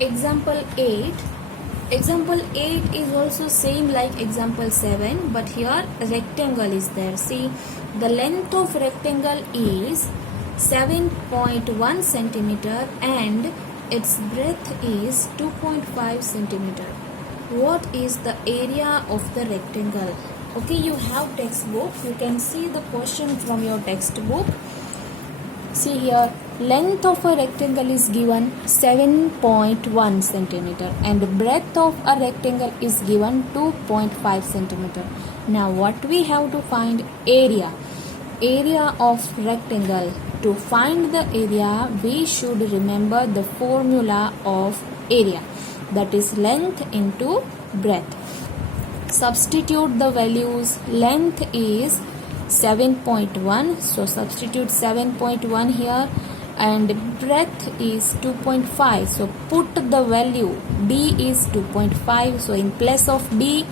example 8. Example 8 is also same like example 7, but here rectangle is there. See, the length of rectangle is 7.1 centimeter and its breadth is 2.5 centimeter. What is the area of the rectangle? Okay, you have textbook. You can see the question from your textbook. See here, length of a rectangle is given 7.1 centimeter and the breadth of a rectangle is given 2.5 centimeter. Now what we have to find? Area. Area of rectangle. To find the area, we should remember the formula of area, that is length into breadth. Substitute the values. Length is 7.1, so substitute 7.1 here, and breadth is 2.5, so put the value. B is 2.5, so in place of B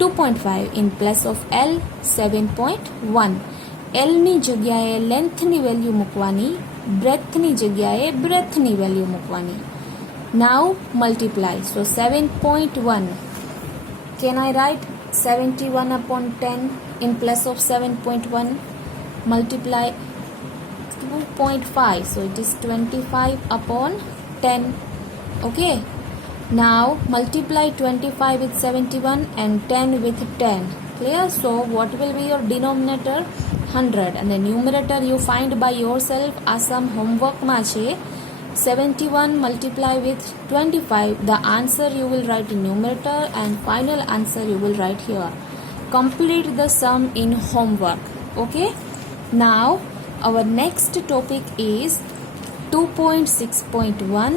2.5, in place of L 7.1. L ની જગ્યાએ length ની value મૂકવાની, breath ની જગ્યાએ breath ની value મૂકવાની. Now multiply. So 7.1, can I write 71 upon 10 in place of 7.1? Multiply 2.5, so it is 25 upon 10. Okay, now multiply 25 with 71 and 10 with 10. Clear? So what will be your denominator? 100, and the numerator you find by yourself. આ સમ હોમવર્કમાં છે. 71 multiply with 25, the answer you will write in numerator and final answer you will write here. Complete the sum in homework. Okay, now our next topic is 2.6.1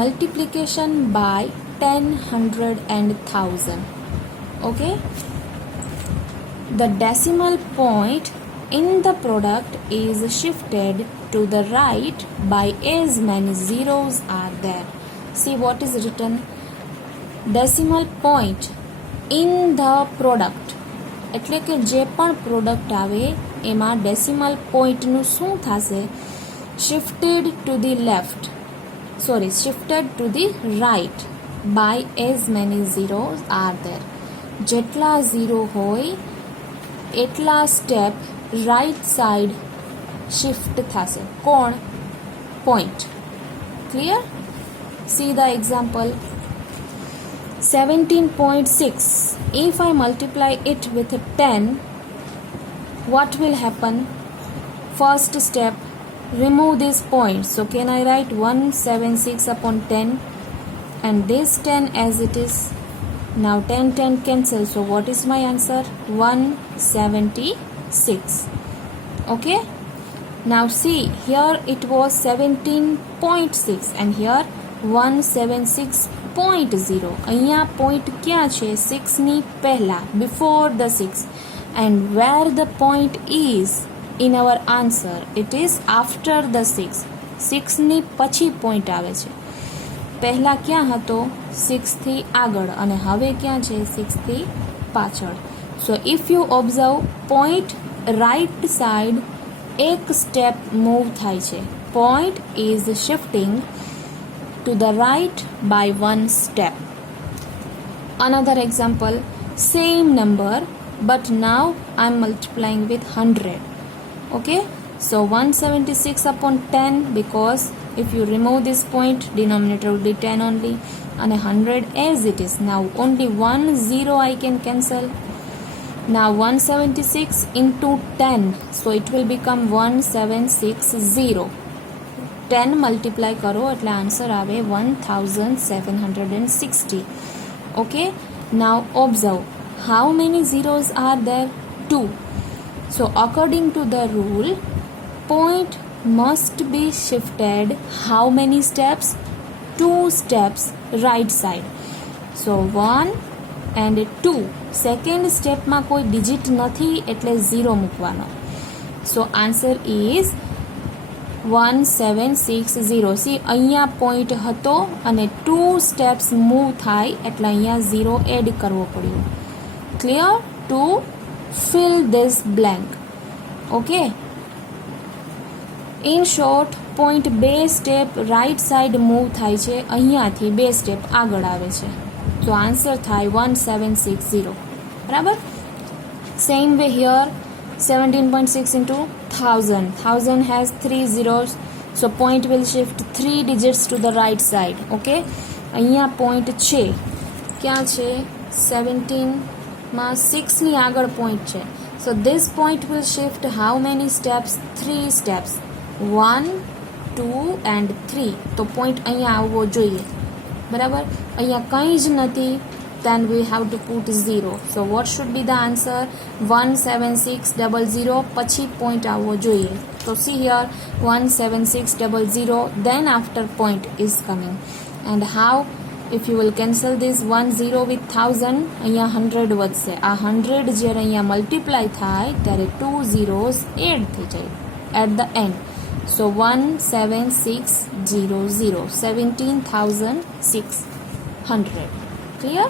multiplication by 10, 100 and 1000. Okay, the decimal point in the product is shifted to the right by as many zeros are there. See what is written. Decimal point in the product, એટલે કે જે પણ product આવે એમાં decimal પોઈન્ટનું શું થશે? shifted to the left, sorry, shifted to the right by as many zeros are there. જેટલા zero હોય એટલા step right side shift thase. Kon? Point. Clear? See the example. 17.6. If I multiply it with 10, what will happen? First step, remove this point. So can I write 176 upon 10 and this 10 as it is? Now 10 cancel. So what is my answer? 176. Okay, now see here it was 17.6 and here 176.0. અહીંયા point ક્યાં છે? 6 ની પહેલા, before the 6, and where the point is in our answer, it is after the 6. 6 ની પછી point આવે છે. પહેલા ક્યાં હતો? 6 થી આગળ, અને હવે ક્યાં છે? 6 થી પાછળ. So if you observe, point right side એક step move થાય છે. Point is shifting to the right by one step. Another example, same number but now I am multiplying with 100. Okay, so 176 upon 10, because if you remove this point, denominator will be 10 only, and 100 as it is. Now only 1 0 I can cancel. Now 176 into 10, so it will become 1760. 10 multiply करो એટલે answer આવે 1760. Okay, now observe how many zeros are there? 2. So according to the rule, point must be shifted how many steps? 2 steps right side. So 1 and 2. Second સ્ટેપમાં કોઈ digit નથી એટલે 0 મૂકવાનો. સો answer is 1760. C અહીંયા point હતો અને 2 steps move થાય એટલે અહીંયા 0 એડ કરવો પડ્યો. Clear? To fill this blank. Okay, in short point 2 step right side move થાય છે, અહીંયાથી 2 સ્ટેપ આગળ આવે છે, તો આન્સર થાય 1760. બરાબર. Same way here 17.6 into 1000. 1000 has 3 zeros, so point will shift 3 digits to the right side. Okay, અહીંયા પોઈન્ટ છે, ક્યાં છે? 17 માં 6 ની આગળ પોઈન્ટ છે, so this point will shift how many steps? 3 steps. 1, 2 and 3. તો પોઈન્ટ અહીંયા આવવો જોઈએ. બરાબર. અહીંયા કંઈ જ નથી, then we have to put 0. So what should be the answer? 17600, પછી point આવવો જોઈએ. So see here 17600, then after point is coming. And how? If you will cancel this 10 with 1000, અહીંયા 100 વધશે. આ 100 જ્યારે અહીંયા મલ્ટીપ્લાય થાય ત્યારે 2 zeros એડ થઈ જાય at the end. So 17600, 17,600. Clear?